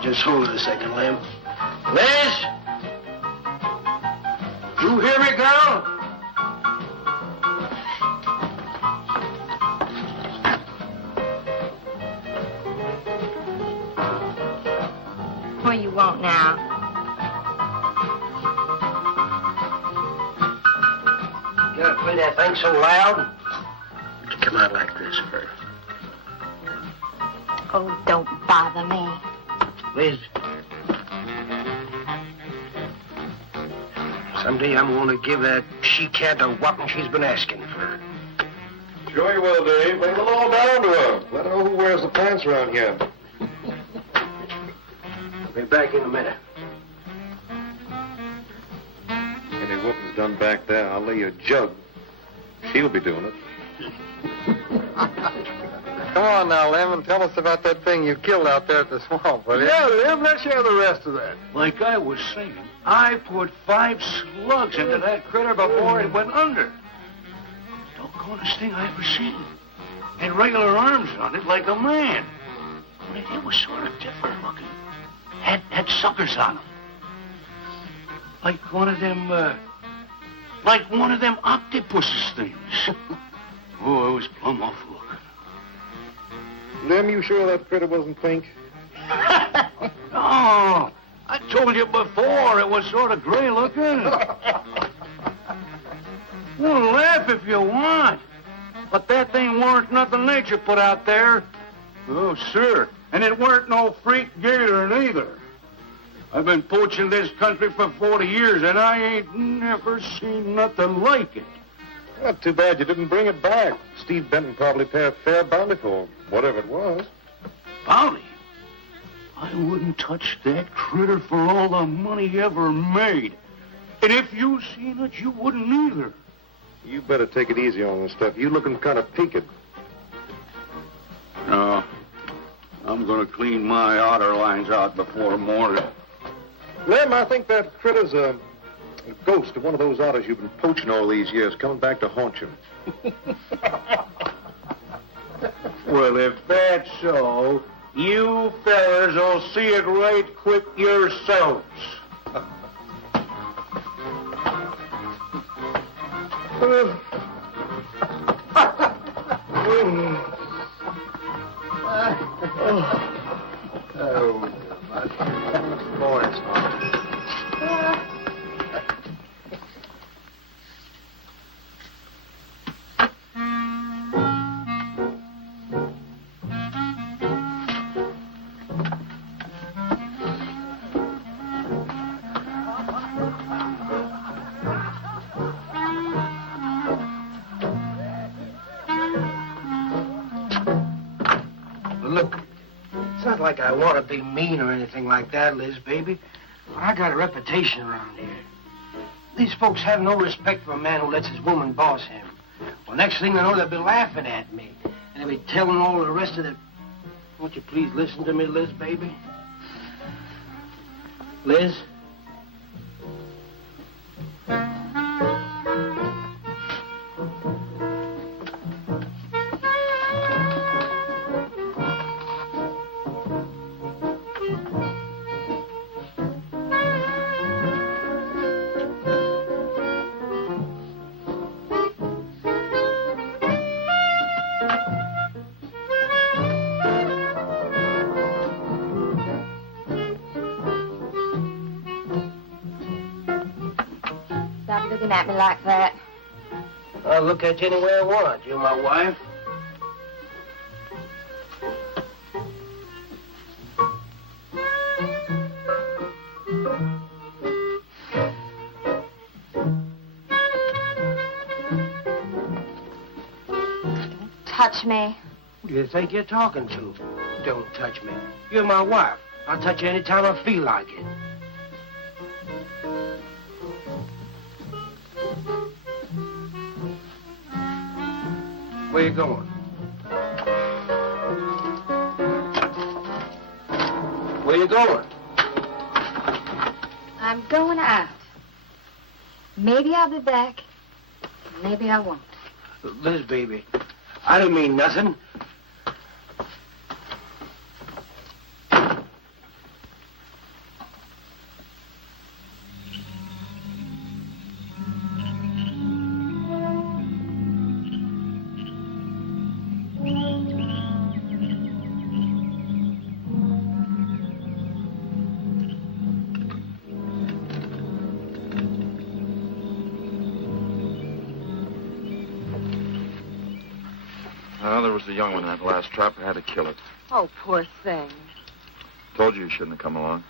Just hold it a second, Lem. Liz? You hear me, girl? What do you want now? You gotta play that thing so loud. You come out like this first. Oh, don't bother me. Liz. Someday I'm going to give that she-cat a whopping she's been asking for. Sure you will, Dave. Bring the law down to her. Let her know who wears the pants around here. I'll be back in a minute. Any whooping's done back there, I'll lay you a jug. She'll be doing it. Come on now, Lem, and tell us about that thing you killed out there at the swamp, will you? Yeah, Lem, let's hear the rest of that. Like I was saying, I put 5 slugs into that critter before it went under. Doggonest thing I ever seen. Had regular arms on it like a man. Only it was sort of different looking. Had suckers on them. Like one of them octopuses things. Oh, it was plumb off looking. Lem, you sure that critter wasn't pink? No, I told you before it was sort of gray looking. Well, laugh if you want. But that thing weren't nothing nature put out there. Oh, sir. And it weren't no freak gator neither. I've been poaching this country for 40 years, and I ain't never seen nothing like it. Well, too bad you didn't bring it back. Steve Benton probably pay a fair bounty for whatever it was. Bounty? I wouldn't touch that critter for all the money ever made. And if you seen it, you wouldn't either. You better take it easy on this stuff. You looking kind of peaked. No, I'm going to clean my outer lines out before morning. Lem, I think that critter's a ghost of one of those otters you've been poaching all these years, coming back to haunt you. Well, if that's so, you fellas will see it right quick yourselves. Look, it's not like I want to be mean or anything like that, Liz, baby. But I got a reputation around here. These folks have no respect for a man who lets his woman boss him. Well, next thing they know, they'll be laughing at me. And they'll be telling all the rest of the... Won't you please listen to me, Liz, baby? Liz? Stop looking at me like that. I'll look at you any way I want. You're my wife. Touch me. Who do you think you're talking to? Don't touch me. You're my wife. I'll touch you anytime I feel like it. Where you going? Where you going? I'm going out. Maybe I'll be back. Maybe I won't. Liz, baby, I don't mean nothing. Well, there was the young one in that last trap. I had to kill it. Oh, poor thing. Told you shouldn't have come along.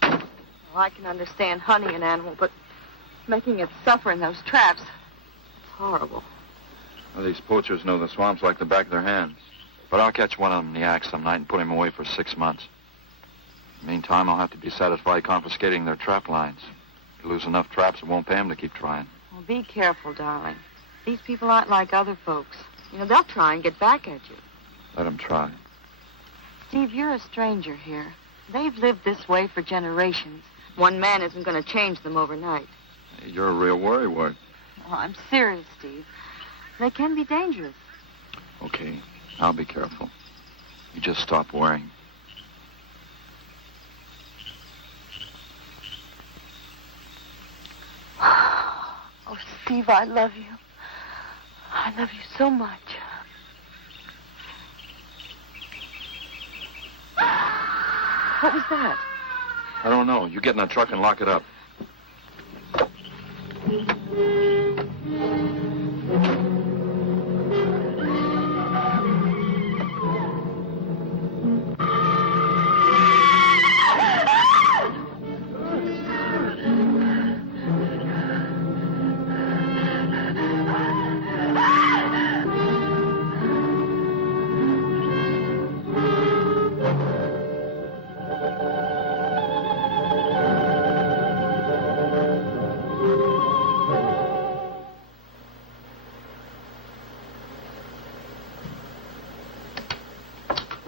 Well, I can understand hunting an animal, but making it suffer in those traps, it's horrible. Well, these poachers know the swamps like the back of their hands. But I'll catch one of them in the act some night and put him away for 6 months. Meantime, I'll have to be satisfied confiscating their trap lines. If you lose enough traps, it won't pay them to keep trying. Well, be careful, darling. These people aren't like other folks. You know, they'll try and get back at you. Let them try. Steve, you're a stranger here. They've lived this way for generations. One man isn't going to change them overnight. Hey, you're a real worrywart. Oh, I'm serious, Steve. They can be dangerous. Okay, I'll be careful. You just stop worrying. Oh, Steve, I love you. I love you so much. What was that? I don't know. You get in that truck and lock it up.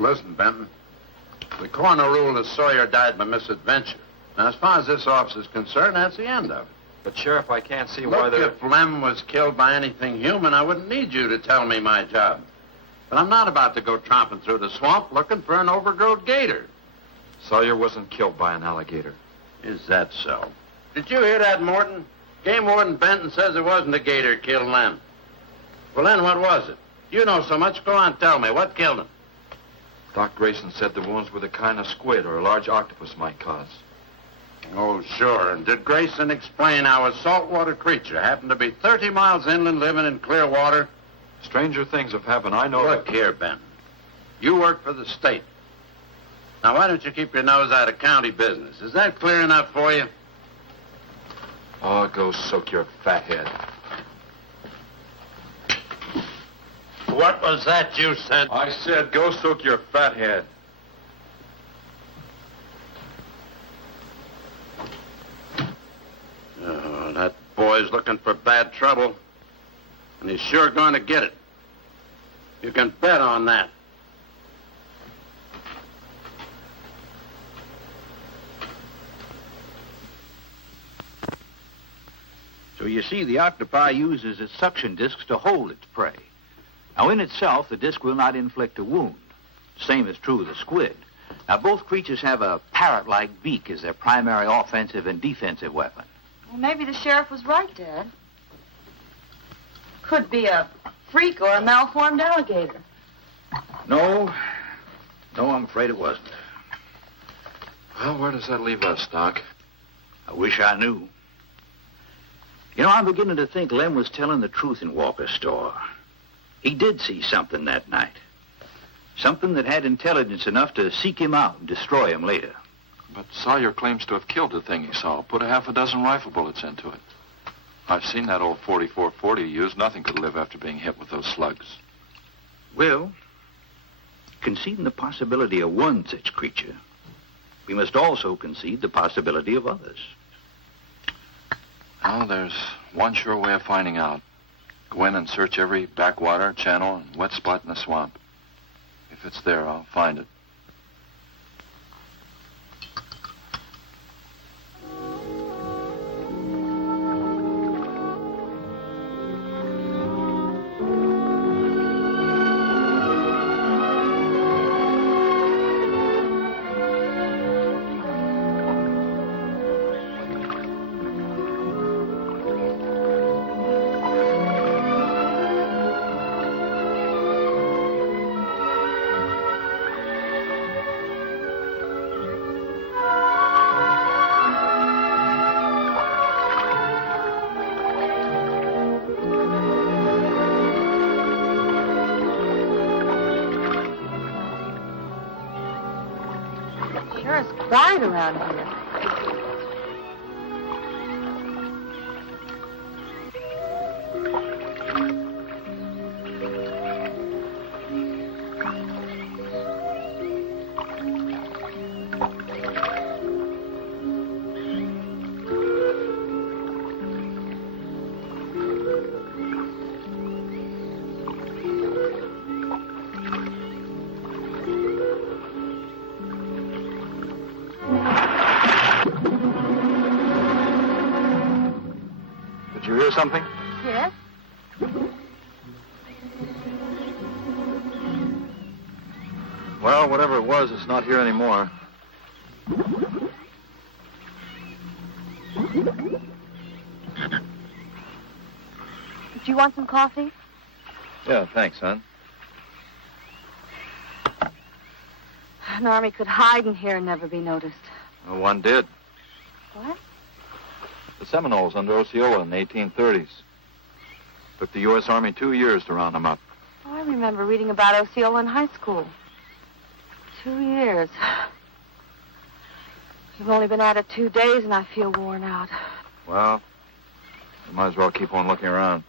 Listen, Benton. The coroner ruled that Sawyer died by misadventure. Now, as far as this officer's concerned, that's the end of it. But, Sheriff, I can't see why Look, they're... if Lem was killed by anything human, I wouldn't need you to tell me my job. But I'm not about to go tromping through the swamp looking for an overgrown gator. Sawyer wasn't killed by an alligator. Is that so? Did you hear that, Morton? Game Warden Benton says it wasn't a gator killed Lem. Well, then what was it? You know so much. Go on, tell me. What killed him? Doc Grayson said the wounds were the kind of squid or a large octopus might cause. Oh, sure. And did Grayson explain how a saltwater creature happened to be 30 miles inland living in clear water? Stranger things have happened. I know... Look here, Ben. You work for the state. Now, why don't you keep your nose out of county business? Is that clear enough for you? Oh, go soak your fat head. What was that you said? I said go soak your fat head. Oh, that boy's looking for bad trouble. And he's sure going to get it. You can bet on that. So you see, the octopi uses its suction discs to hold its prey. Now, in itself, the disc will not inflict a wound. Same is true of the squid. Now, both creatures have a parrot-like beak as their primary offensive and defensive weapon. Well, maybe the sheriff was right, Dad. Could be a freak or a malformed alligator. No, I'm afraid it wasn't. Well, where does that leave us, Doc? I wish I knew. You know, I'm beginning to think Lem was telling the truth in Walker's store. He did see something that night. Something that had intelligence enough to seek him out and destroy him later. But Sawyer claims to have killed the thing he saw. Put a half a dozen rifle bullets into it. I've seen that old 44-40 used. Nothing could live after being hit with those slugs. Well, conceding the possibility of one such creature, we must also concede the possibility of others. Well, there's one sure way of finding out. Go in and search every backwater, channel, and wet spot in the swamp. If it's there, I'll find it. Sure is quiet around here. Did you hear something? Yes? Well, whatever it was, it's not here anymore. Did you want some coffee? Yeah, thanks, son. An army could hide in here and never be noticed. Well, one did. What? The Seminoles under Osceola in the 1830s. Took the U.S. Army 2 years to round them up. Oh, I remember reading about Osceola in high school. 2 years. You've only been at it 2 days, and I feel worn out. Well, you might as well keep on looking around.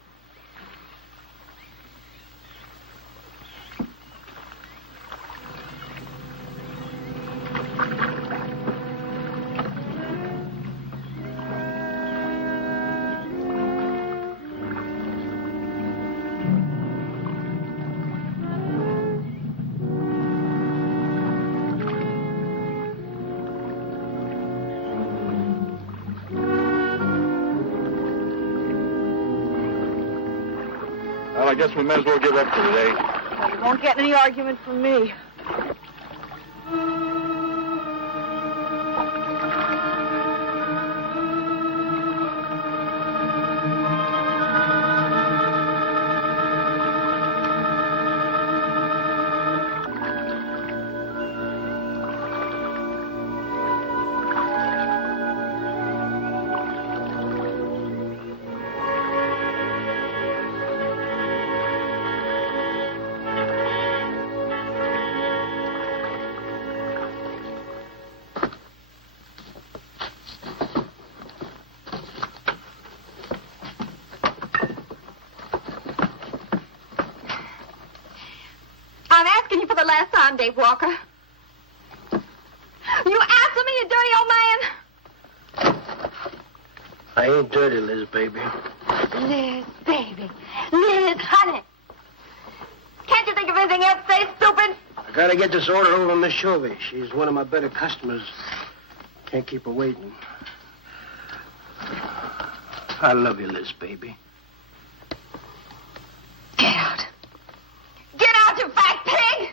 I guess we may as well give up for today. Well, you won't get any argument from me. I'm asking you for the last time, Dave Walker. You answer me, you dirty old man. I ain't dirty, Liz, baby. Liz, baby. Liz, honey. Can't you think of anything else to say, stupid? I gotta get this order over to Miss Shovey. She's one of my better customers. Can't keep her waiting. I love you, Liz, baby. Get out. Get out, you fat pig!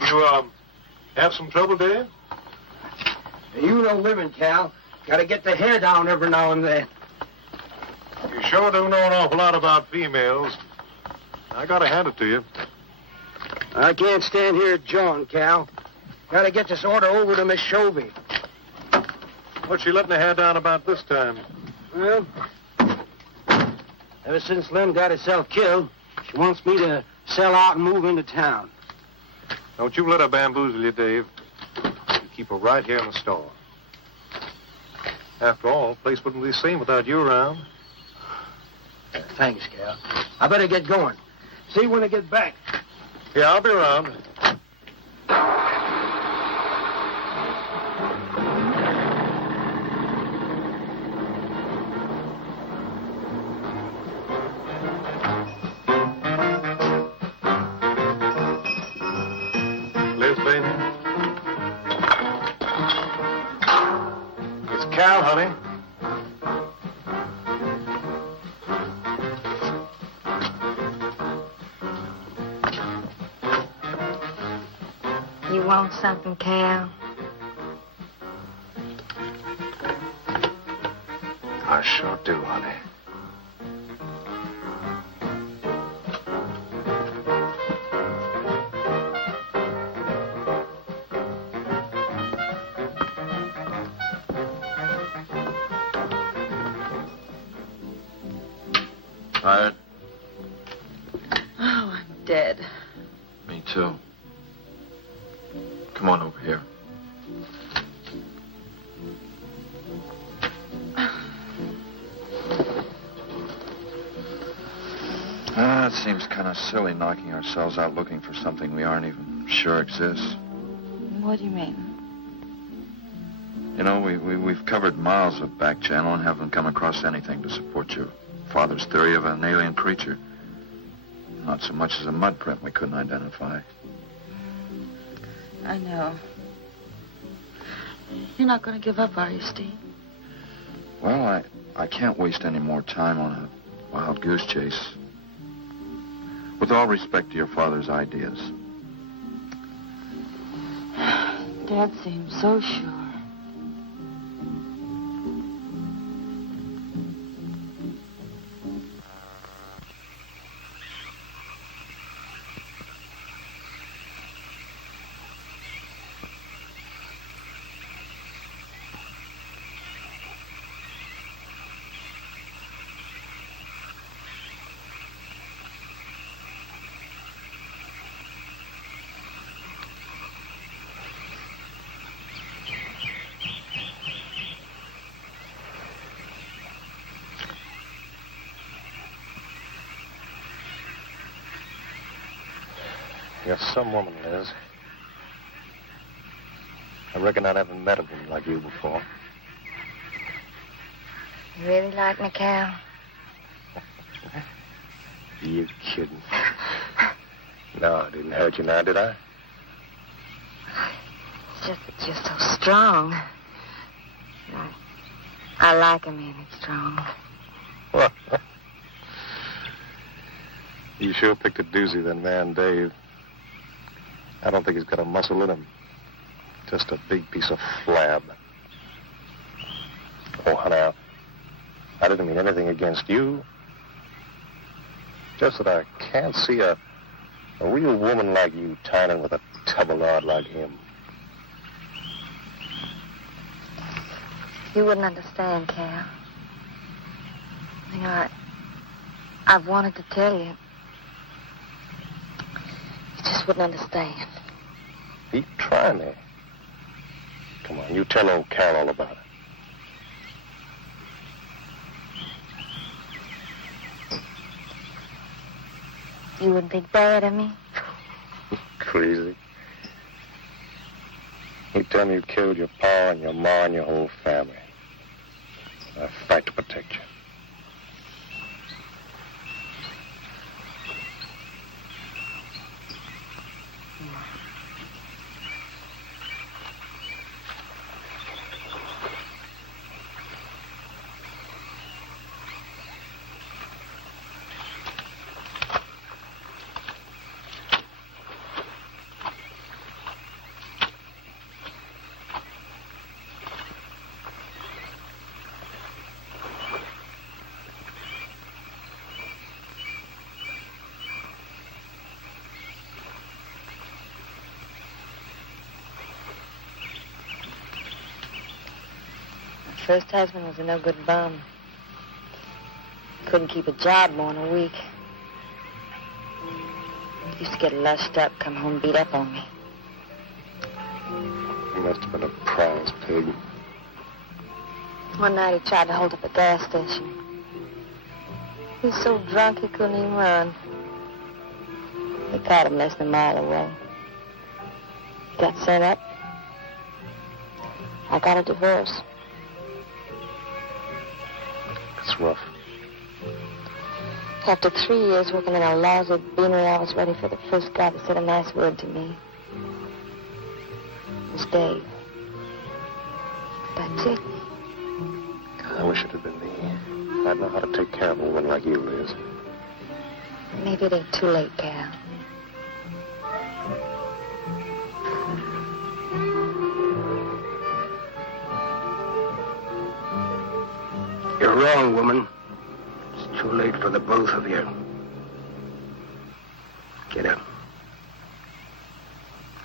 You, have some trouble, Dave? You know women, Cal. Gotta get the hair down every now and then. You sure do know an awful lot about females. I gotta hand it to you. I can't stand here jawing, Cal. Gotta get this order over to Miss Shovey. What's she letting her hair down about this time? Well, ever since Lem got herself killed, she wants me to sell out and move into town. Don't you let her bamboozle you, Dave. You keep her right here in the store. After all, the place wouldn't be the same without you around. Thanks, Cal. I better get going. See you when I get back. Yeah, I'll be around. Liz, baby. It's Cal, honey. You want something, Cal? I sure do, honey. Tired? Oh, I'm dead. Me too. Come on over here. It seems kind of silly knocking ourselves out looking for something we aren't even sure exists. What do you mean? You know, we've covered miles of back channel and haven't come across anything to support your father's theory of an alien creature. Not so much as a mud print we couldn't identify. I know. You're not going to give up, are you, Steve? Well, I can't waste any more time on a wild goose chase. With all respect to your father's ideas. Dad seems so sure. You're some woman, Liz. I reckon I never met a woman like you before. You really like me, Cal? You kidding. No, I didn't hurt you now, did I? It's just that you're so strong. I like a man that's strong. Well, you sure picked a doozy, that man, Dave. I don't think he's got a muscle in him. Just a big piece of flab. Oh, honey, I didn't mean anything against you. Just that I can't see a real woman like you tying with a tubble-lard like him. You wouldn't understand, Cal. You know, I've wanted to tell you. You just wouldn't understand. He try me. Come on, you tell old Cal all about it. You wouldn't think bad of me? Crazy. He'd tell me you killed your pa and your ma and your whole family. I fight to protect you. First husband was a no-good bum. Couldn't keep a job more than a week. Used to get lushed up, come home beat up on me. He must have been a prize pig. One night he tried to hold up a gas station. He was so drunk he couldn't even run. They caught him less than a mile away. Got sent up. I got a divorce. It's rough. After 3 years working in a lousy beanery, I was ready for the first guy that said a nice word to me. It was Dave. That's it. I wish it had been me. I'd know how to take care of a woman like you, Liz. Maybe it ain't too late, Cal. You're wrong, woman. It's too late for the both of you. Get up.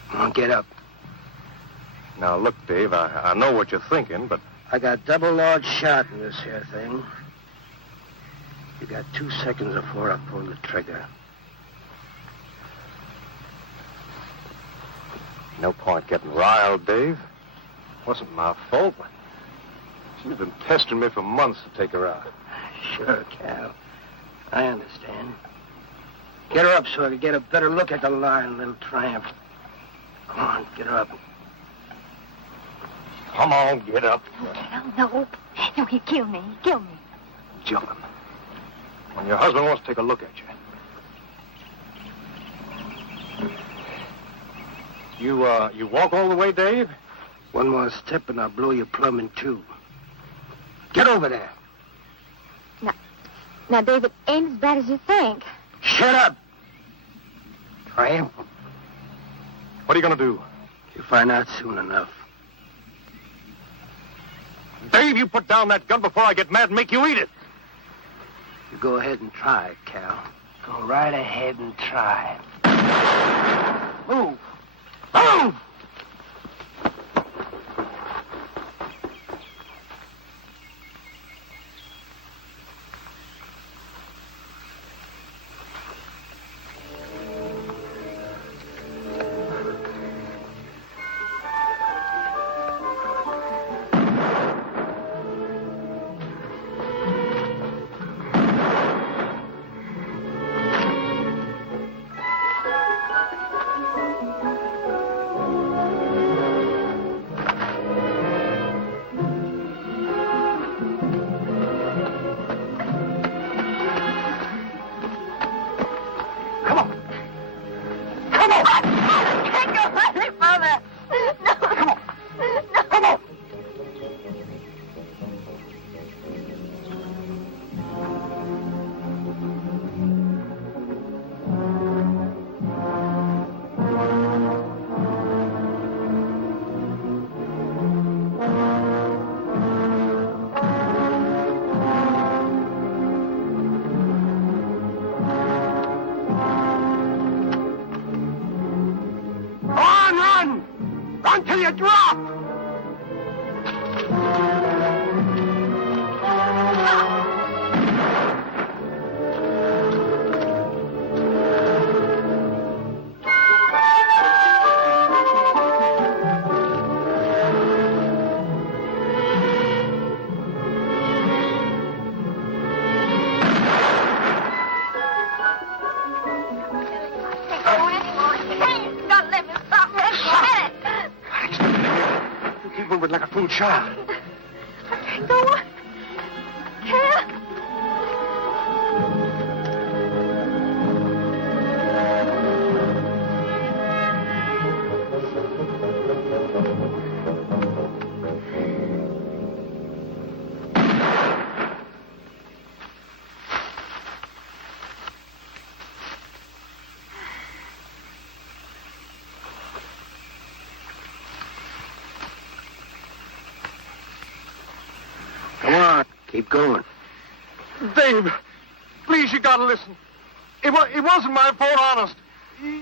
Come on, get up. Now, look, Dave, I know what you're thinking, but... I got double large shot in this here thing. You got 2 seconds before I pull the trigger. No point getting riled, Dave. Wasn't my fault. She's been pestering me for months to take her out. Sure, Cal. I understand. Get her up so I can get a better look at the line, little tramp. Come on, get her up. Come on, get up. Cal, no. No, he'd kill me. He'd kill me. Jumping. When your husband wants to take a look at you. You walk all the way, Dave? One more step and I'll blow you plumb in two. Get over there. Now, David, ain't as bad as you think. Shut up! Tramp. What are you going to do? You'll find out soon enough. Dave, you put down that gun before I get mad and make you eat it. You go ahead and try it, Cal. Go right ahead and try it. Move! Move! I can't go any further. No. Come on. No. Come on. Run till you drop! Like a fool child. I can't go on. Can't. Keep going. Dave, please, you gotta listen. It wasn't my fault, honest.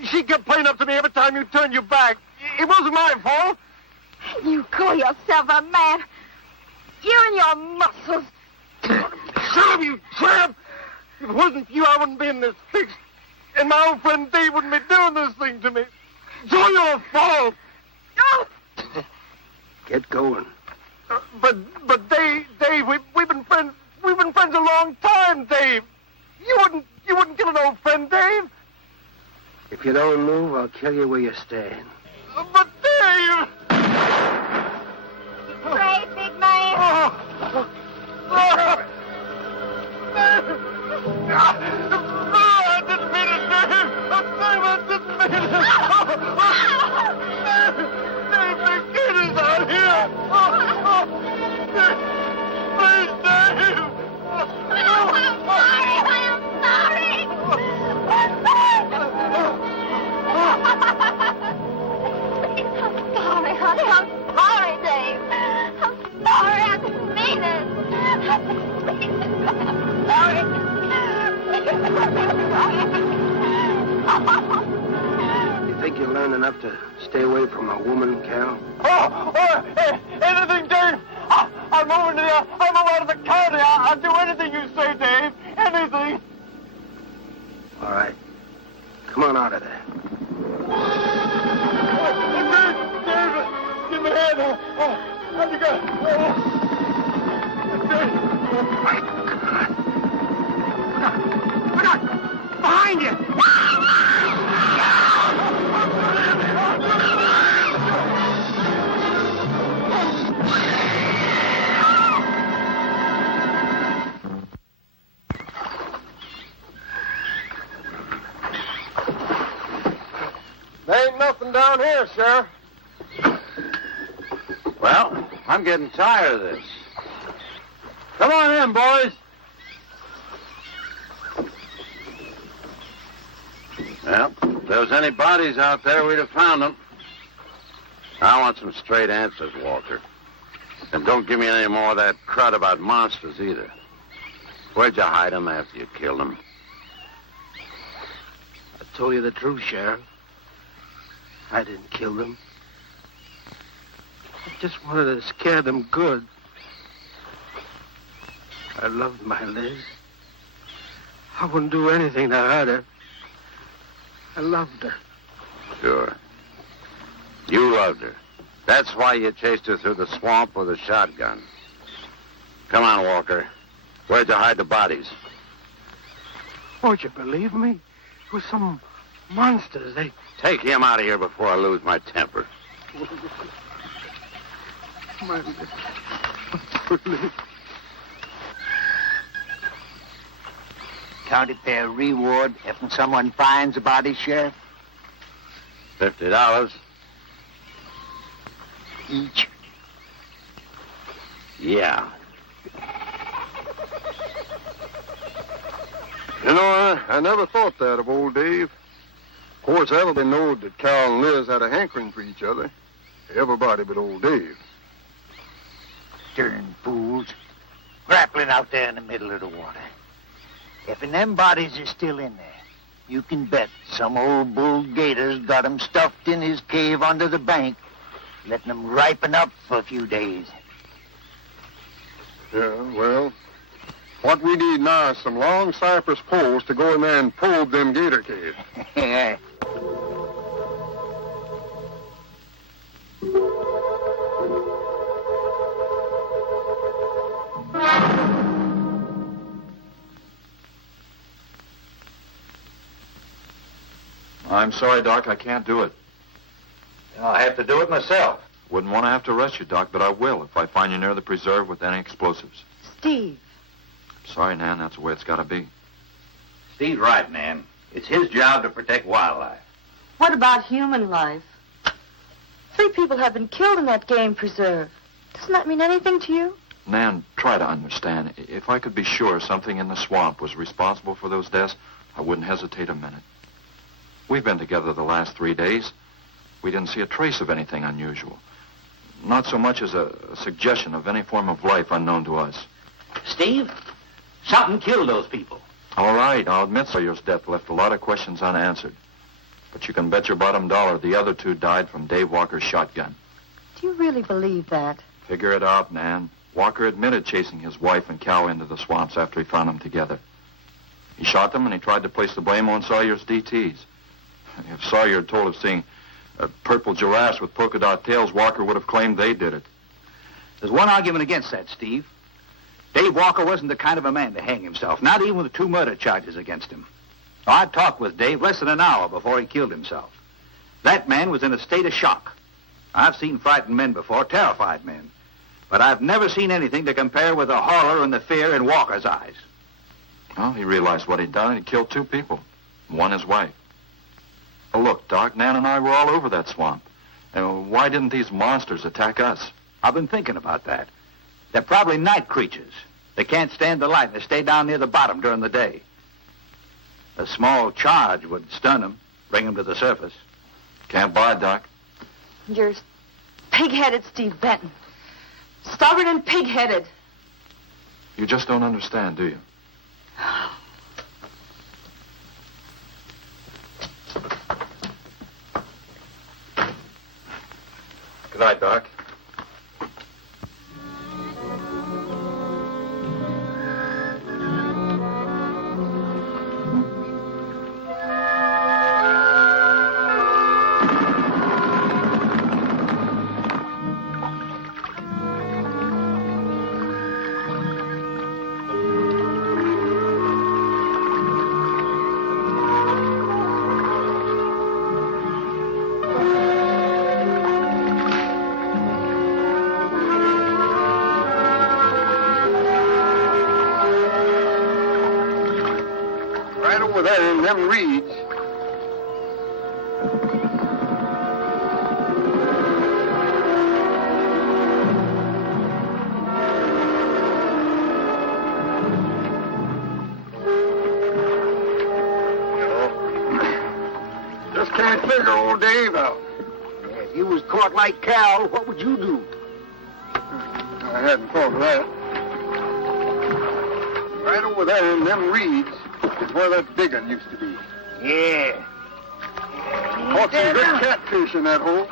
She kept playing up to me every time you turned your back. It wasn't my fault. You call yourself a man. You and your muscles. Shut up, you tramp! If it wasn't for you, I wouldn't be in this fix. And my old friend Dave wouldn't be doing this thing to me. It's all your fault. Get going. But Dave, we've been friends. We've been friends a long time, Dave. You wouldn't kill an old friend, Dave. If you don't move, I'll kill you where you stand. But Dave! Pray, big man. I didn't mean it, Dave. Dave, I didn't mean it. Dave, the kid is out here. Please, Dave. I'm sorry. I'm sorry, honey. I'm sorry, Dave. I'm sorry. I didn't mean it. I'm sorry. You think you learned enough to stay away from a woman, Carol? Hey, anything, Dave. I'm moving out of the county. I'll do anything you say, Dave. Anything. All right. Come on out of there. Dave, give me a hand. How'd you go? Look out! Behind you! There ain't nothing down here, Sheriff. Well, I'm getting tired of this. Come on in, boys. Well, if there was any bodies out there, we'd have found them. I want some straight answers, Walker. And don't give me any more of that crud about monsters, either. Where'd you hide them after you killed them? I told you the truth, Sheriff. I didn't kill them. I just wanted to scare them good. I loved my Liz. I wouldn't do anything to hurt her. I loved her. Sure. You loved her. That's why you chased her through the swamp with a shotgun. Come on, Walker. Where'd you hide the bodies? Won't you believe me? It was some monsters. They... Take him out of here before I lose my temper. My Liz. County fair reward if someone finds a body, Sheriff? $50. Each. Yeah. You know, I never thought that of old Dave. Of course, everybody knowed that Cal and Liz had a hankering for each other. Everybody but old Dave. Darn fools. Grappling out there in the middle of the water. If them bodies is still in there, you can bet some old bull gator's got 'em stuffed in his cave under the bank, letting 'em ripen up for a few days. Yeah, well, what we need now is some long cypress poles to go in there and probe them gator caves. I'm sorry, Doc, I can't do it. I'll have to do it myself. Wouldn't want to have to arrest you, Doc, but I will if I find you near the preserve with any explosives. Steve. Sorry, Nan, that's the way it's got to be. Steve's right, Nan. It's his job to protect wildlife. What about human life? 3 people have been killed in that game preserve. Doesn't that mean anything to you? Nan, try to understand. If I could be sure something in the swamp was responsible for those deaths, I wouldn't hesitate a minute. We've been together the last 3 days. We didn't see a trace of anything unusual. Not so much as a suggestion of any form of life unknown to us. Steve, something killed those people. All right, I'll admit Sawyer's death left a lot of questions unanswered. But you can bet your bottom dollar the other 2 died from Dave Walker's shotgun. Do you really believe that? Figure it out, Nan. Walker admitted chasing his wife and cow into the swamps after he found them together. He shot them and he tried to place the blame on Sawyer's DTs. If Sawyer had told of seeing purple giraffes with polka dot tails, Walker would have claimed they did it. There's one argument against that, Steve. Dave Walker wasn't the kind of a man to hang himself, not even with 2 murder charges against him. I talked with Dave less than an hour before he killed himself. That man was in a state of shock. I've seen frightened men before, terrified men. But I've never seen anything to compare with the horror and the fear in Walker's eyes. Well, he realized what he'd done and he killed 2 people. One his wife. Oh, look, Doc, Nan and I were all over that swamp. And why didn't these monsters attack us? I've been thinking about that. They're probably night creatures. They can't stand the light and they stay down near the bottom during the day. A small charge would stun them, bring them to the surface. Can't buy, Doc. You're pig-headed, Steve Benton. Stubborn and pig-headed. You just don't understand, do you? Good night, Doc. Over there in them reeds. Just can't figure old Dave out. If you was caught like Cal, what would you do? I hadn't thought of that. Right over there in them reeds is where that big one used to be. Yeah. Caught some good catfish in that hole.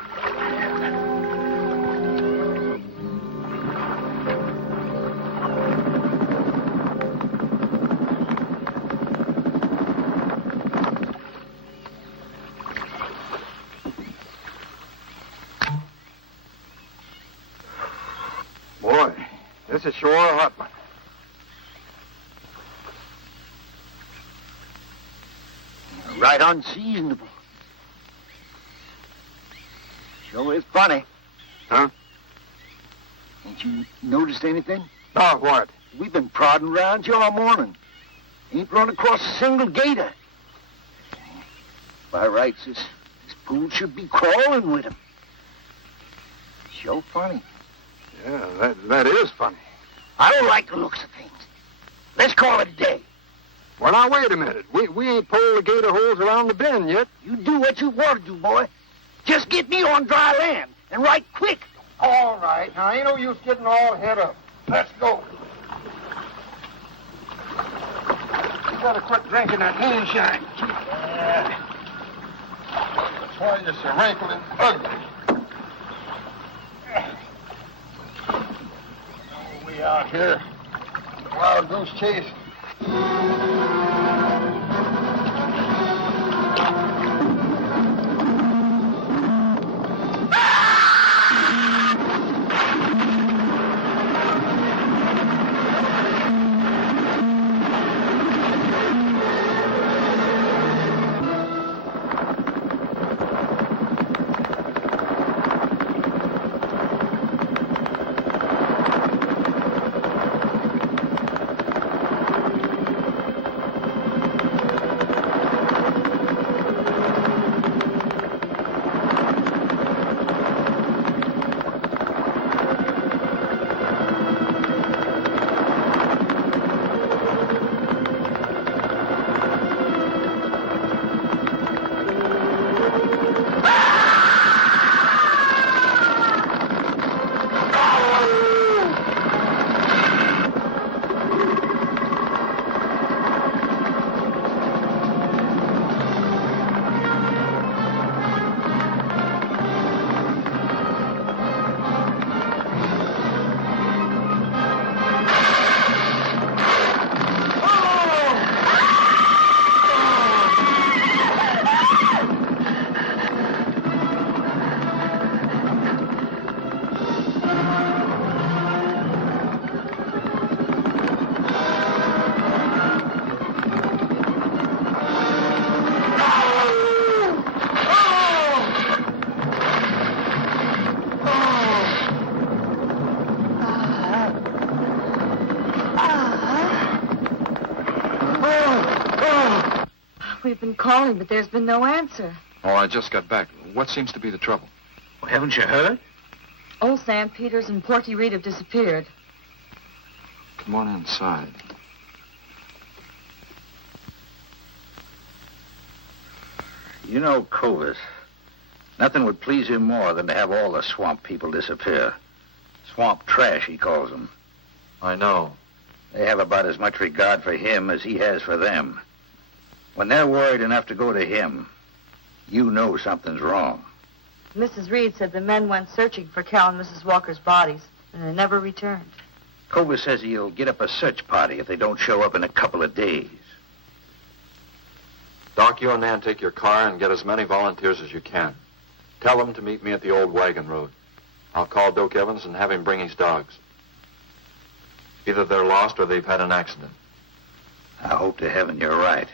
Boy, this is sure a hot one. Right unseasonable. Sure is funny. Huh? Ain't you noticed anything? Oh, what? We've been prodding around here all morning. Ain't run across a single gator. By rights, this Fool should be crawling with him. Sure funny. Yeah, that is funny. I don't like the looks of things. Let's call it a day. Well, now, wait a minute. We ain't pulled the gator holes around the bend yet. You do what you want to do, boy. Just get me on dry land, and right quick. All right. Now, ain't no use getting all head up. Let's go. You better quit drinking that moonshine. That's why you're so wrinkled and ugly. Oh, we out here. Wild goose chase. We've been calling, but there's been no answer. Oh, I just got back. What seems to be the trouble? Well, haven't you heard? Old Sam Peters and Porky Reed have disappeared. Come on inside. You know, Clovis, nothing would please him more than to have all the swamp people disappear. Swamp trash, he calls them. I know. They have about as much regard for him as he has for them. When they're worried enough to go to him, you know something's wrong. Mrs. Reed said the men went searching for Cal and Mrs. Walker's bodies, and they never returned. Clovis says he'll get up a search party if they don't show up in a couple of days. Doc, you and Nan take your car and get as many volunteers as you can. Tell them to meet me at the old wagon road. I'll call Doak Evans and have him bring his dogs. Either they're lost or they've had an accident. I hope to heaven you're right.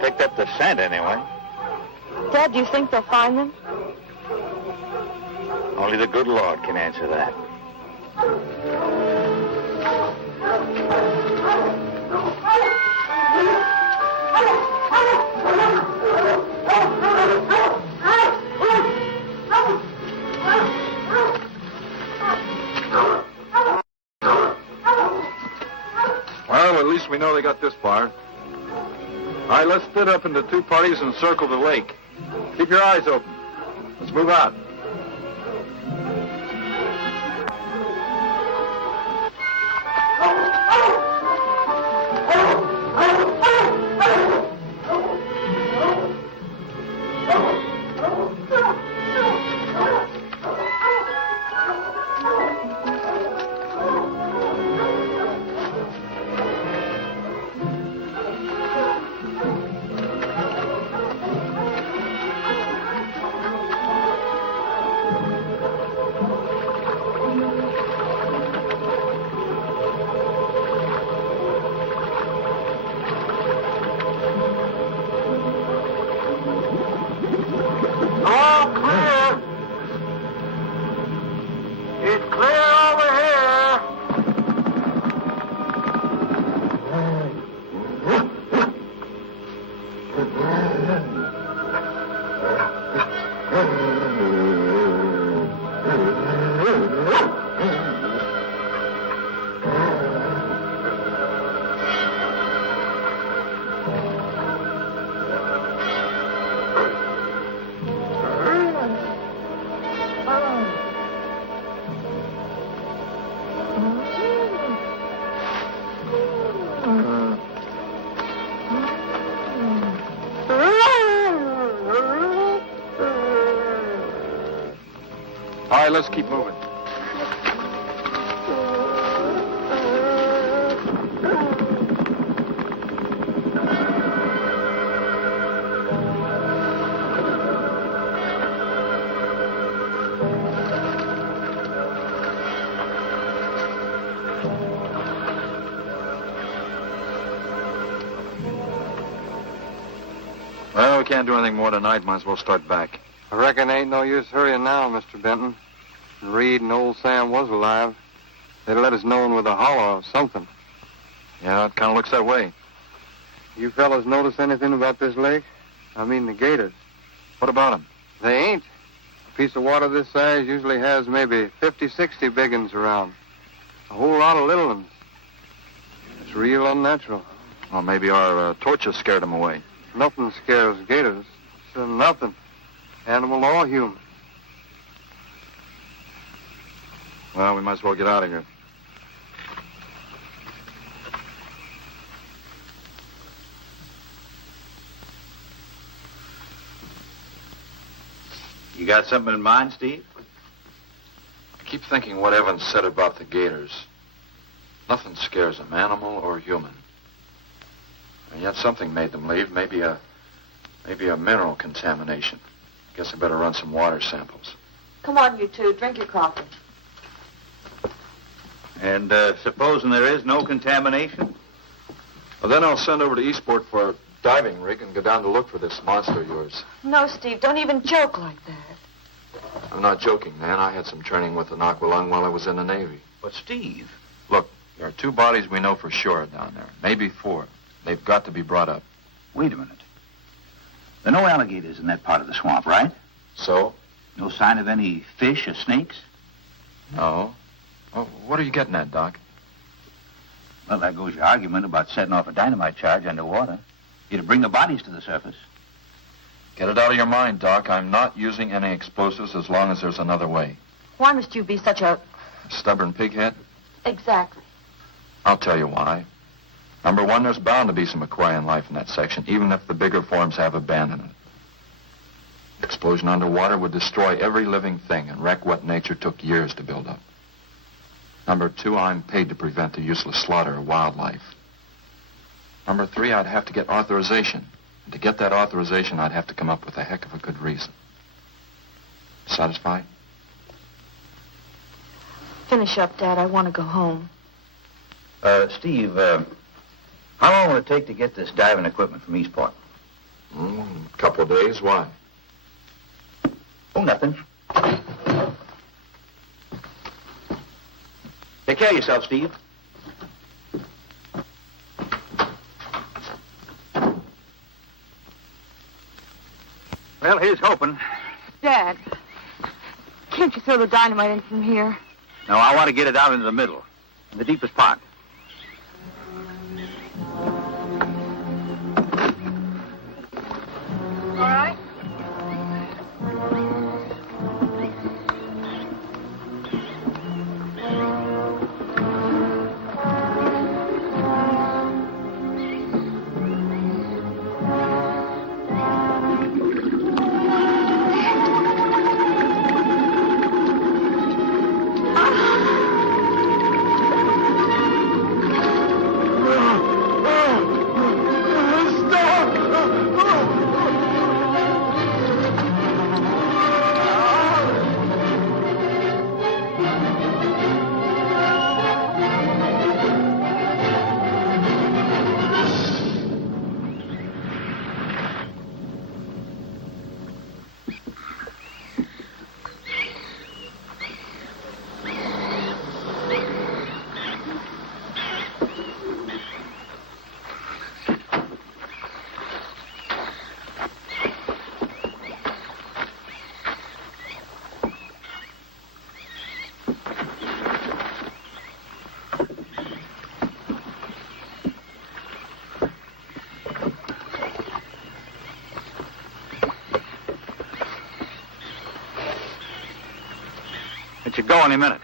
Picked up the scent anyway. Dad, do you think they'll find them? Only the good Lord can answer that. Well, at least we know they got this far. All right, let's split up into two parties and circle the lake. Keep your eyes open. Let's move out. All right, let's keep moving. Well, we can't do anything more tonight. Might as well start back. I reckon ain't no use hurrying now, Mr. Benton. If Reed and old Sam was alive, they'd let us know with a holler or something. Yeah, it kind of looks that way. You fellas notice anything about this lake? I mean the gators. What about them? They ain't. A piece of water this size usually has maybe 50, 60 big uns around. A whole lot of little ones. It's real unnatural. Well, maybe our torches scared them away. Nothing scares gators. So nothing. Animal or human. Well, we might as well get out of here. You got something in mind, Steve? I keep thinking what Evans said about the gators. Nothing scares them, animal or human. And yet something made them leave. Maybe a mineral contamination. Guess I better run some water samples. Come on, you two. Drink your coffee. And supposing there is no contamination? Well, then I'll send over to Eastport for a diving rig and go down to look for this monster of yours. No, Steve, don't even joke like that. I'm not joking, man. I had some training with an aqualung while I was in the Navy. But, Steve... Look, there are 2 bodies we know for sure down there. Maybe 4. They've got to be brought up. Wait a minute. There are no alligators in that part of the swamp, right? So? No sign of any fish or snakes? No. Oh, what are you getting at, Doc? Well, there goes your argument about setting off a dynamite charge underwater. It'll bring the bodies to the surface. Get it out of your mind, Doc. I'm not using any explosives as long as there's another way. Why must you be such a... Stubborn pighead? Exactly. I'll tell you why. Number 1, there's bound to be some aquarian life in that section, even if the bigger forms have abandoned it. Explosion underwater would destroy every living thing and wreck what nature took years to build up. Number 2, I'm paid to prevent the useless slaughter of wildlife. Number 3, I'd have to get authorization. And to get that authorization, I'd have to come up with a heck of a good reason. Satisfied? Finish up, Dad. I want to go home. Steve, how long will it take to get this diving equipment from Eastport? A couple of days. Why? Oh, nothing. Take care of yourself, Steve. Well, here's hoping. Dad, can't you throw the dynamite in from here? No, I want to get it out into the middle, in the deepest part. go any minute.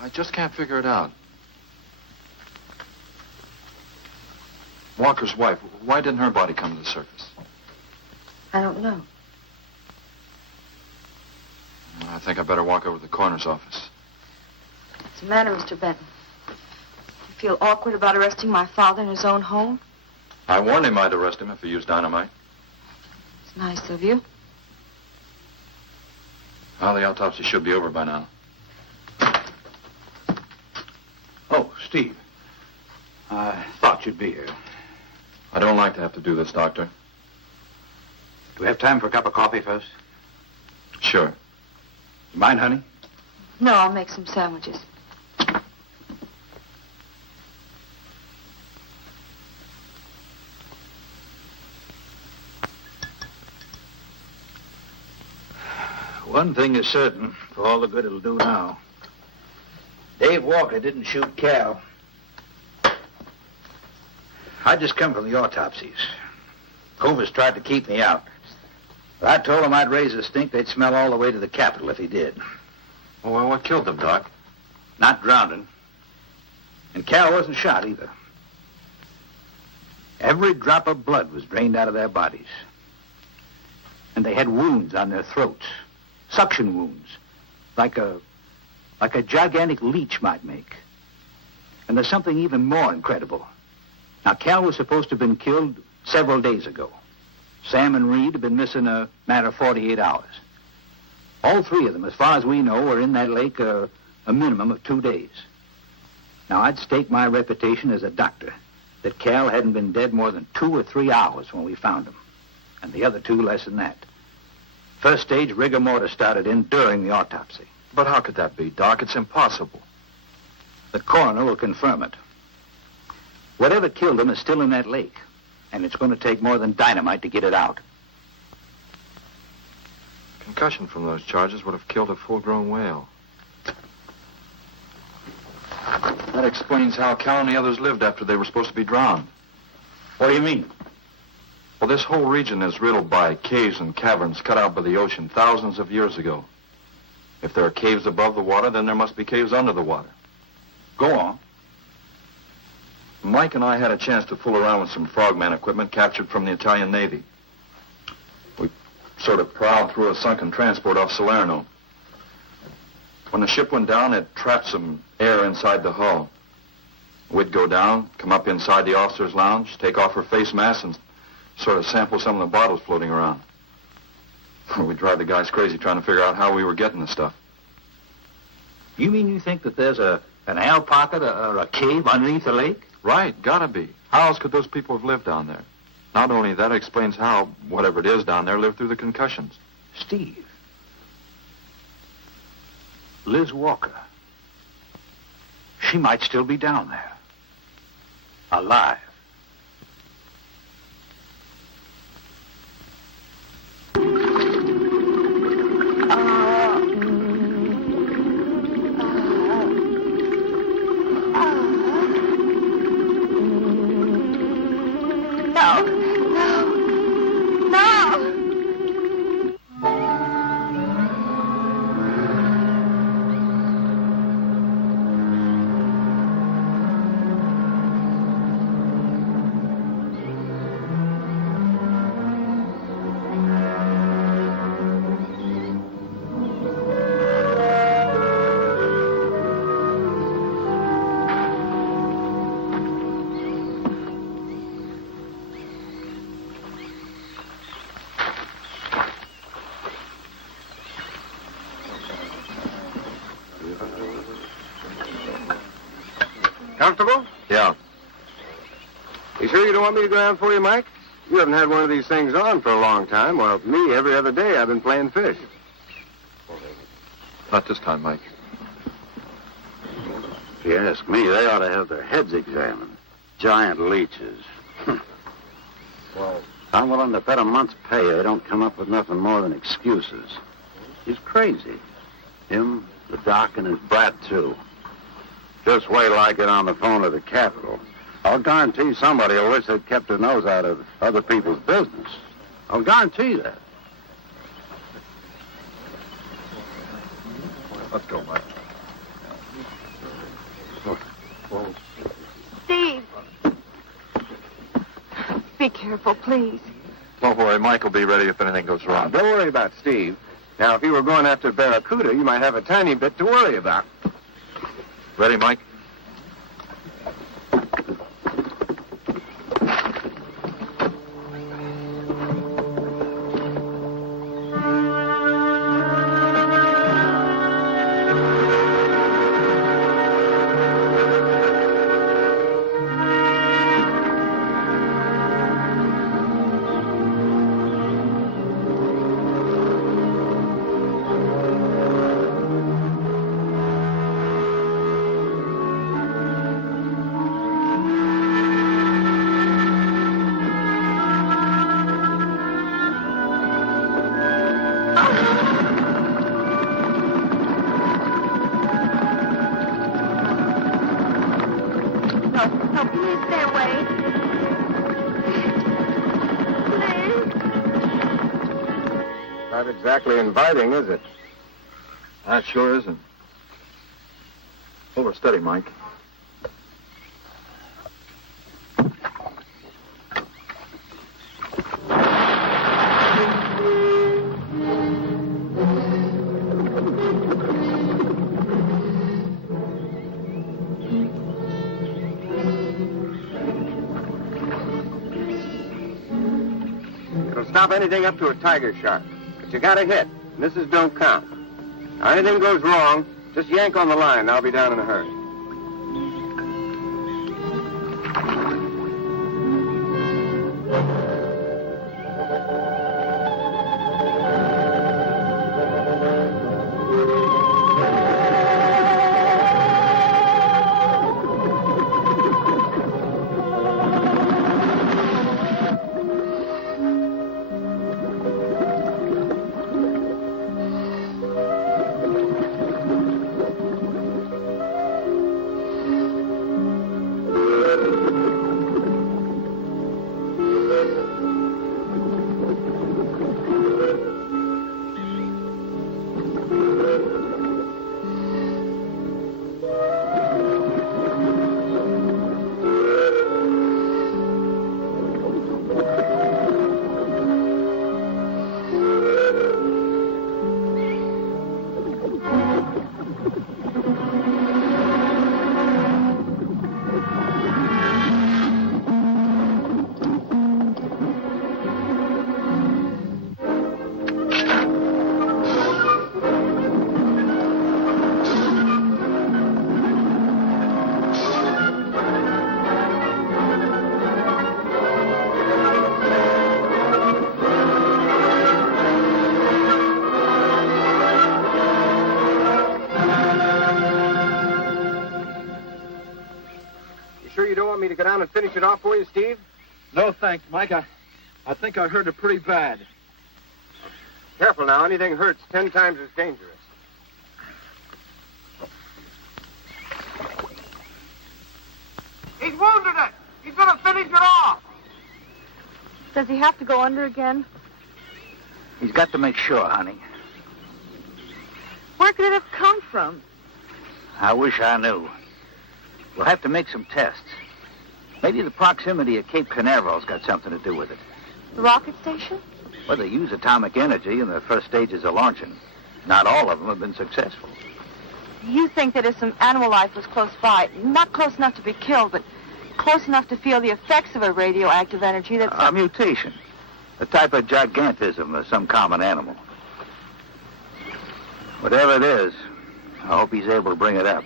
I just can't figure it out. Walker's wife, why didn't her body come to the surface? I don't know. I think I better walk over to the coroner's office. What's the matter, Mr. Benton? You feel awkward about arresting my father in his own home? I warned him I'd arrest him if he used dynamite. It's nice of you. Well, the autopsy should be over by now. Oh, Steve. I thought you'd be here. I don't like to have to do this, Doctor. Do we have time for a cup of coffee first? Sure. You mind, honey? No, I'll make some sandwiches. One thing is certain, for all the good it'll do now. Dave Walker didn't shoot Cal. I just come from the autopsies. Covers tried to keep me out. But I told him I'd raise a stink they'd smell all the way to the Capitol if he did. Well, what killed them, Doc? Not drowning. And Cal wasn't shot either. Every drop of blood was drained out of their bodies. And they had wounds on their throats. Suction wounds. Like a gigantic leech might make. And there's something even more incredible. Now, Cal was supposed to have been killed several days ago. Sam and Reed have been missing a matter of 48 hours. All three of them, as far as we know, were in that lake a minimum of 2 days. Now, I'd stake my reputation as a doctor that Cal hadn't been dead more than 2 or 3 hours when we found him. And the other two less than that. First stage rigor mortis started in during the autopsy. But how could that be, Doc? It's impossible. The coroner will confirm it. Whatever killed him is still in that lake. And it's going to take more than dynamite to get it out. Concussion from those charges would have killed a full-grown whale. That explains how Cal and the others lived after they were supposed to be drowned. What do you mean? Well, this whole region is riddled by caves and caverns cut out by the ocean thousands of years ago. If there are caves above the water, then there must be caves under the water. Go on. Mike and I had a chance to fool around with some frogman equipment captured from the Italian Navy. We sort of prowled through a sunken transport off Salerno. When the ship went down, it trapped some air inside the hull. We'd go down, come up inside the officer's lounge, take off her face mask, and sort of sample some of the bottles floating around. We'd drive the guys crazy trying to figure out how we were getting the stuff. You mean you think that there's an air pocket or a cave underneath the lake? Right, gotta be. How else could those people have lived down there? Not only that, it explains how, whatever it is down there, lived through the concussions. Steve. Liz Walker. She might still be down there. Alive. Comfortable? Yeah. You sure you don't want me to go down for you, Mike? You haven't had one of these things on for a long time. Well, me, every other day I've been playing fish. Not this time, Mike. If you ask me, they ought to have their heads examined. Giant leeches. Well, I'm willing to bet a month's pay they don't come up with nothing more than excuses. He's crazy. Him, the doc, and his brat, too. Just wait till I get on the phone to the Capitol. I'll guarantee somebody will wish they'd kept their nose out of other people's business. I'll guarantee that. Let's go, Mike. Steve. Be careful, please. Don't worry, Mike will be ready if anything goes wrong. Don't worry about Steve. Now, if you were going after Barracuda, you might have a tiny bit to worry about. Ready, Mike? Not exactly inviting, is it? That sure isn't. Hold her steady, Mike. It'll stop anything up to a tiger shark. But you got to hit. Misses don't count. Now, anything goes wrong, just yank on the line, and I'll be down in a hurry. Me to go down and finish it off for you, Steve? No, thanks, Mike. I think I hurt it pretty bad. Careful now. Anything hurts 10 times as dangerous. He's wounded it. He's going to finish it off. Does he have to go under again? He's got to make sure, honey. Where could it have come from? I wish I knew. We'll have to make some tests. Maybe the proximity of Cape Canaveral's got something to do with it. The rocket station? Well, they use atomic energy in the first stages of launching. Not all of them have been successful. You think that if some animal life was close by, not close enough to be killed, but close enough to feel the effects of a radioactive energy that's... A mutation. A type of gigantism of some common animal. Whatever it is, I hope he's able to bring it up.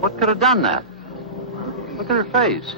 What could have done that? Look at her face.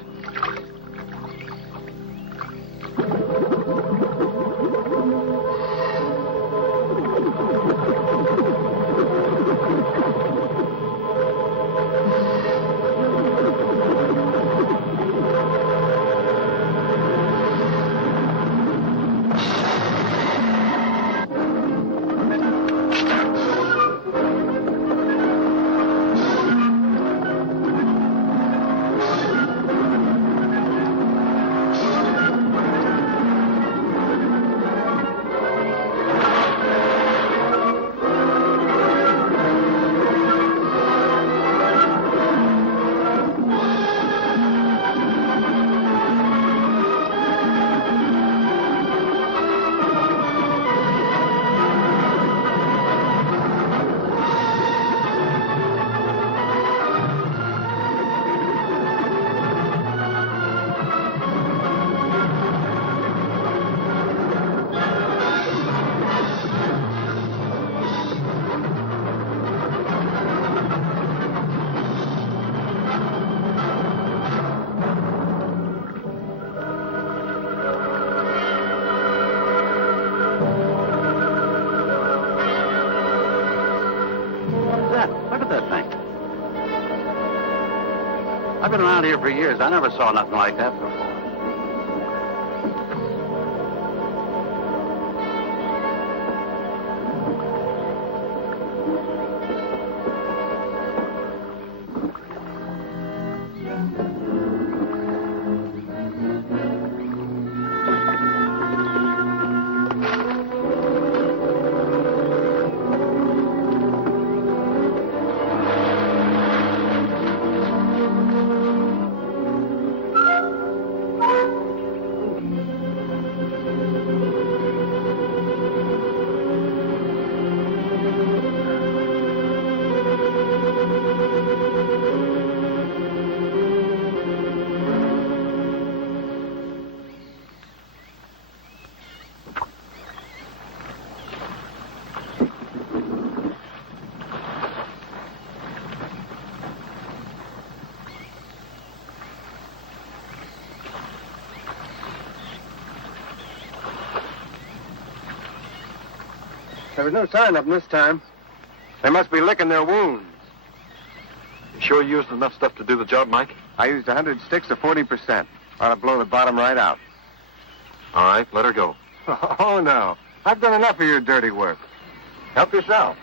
I've been around here for years. I never saw nothing like that before. There was no sign of them this time. They must be licking their wounds. You sure you used enough stuff to do the job, Mike? I used 100 sticks of 40%. Ought to blow the bottom right out. All right, let her go. Oh, no. I've done enough of your dirty work. Help yourself.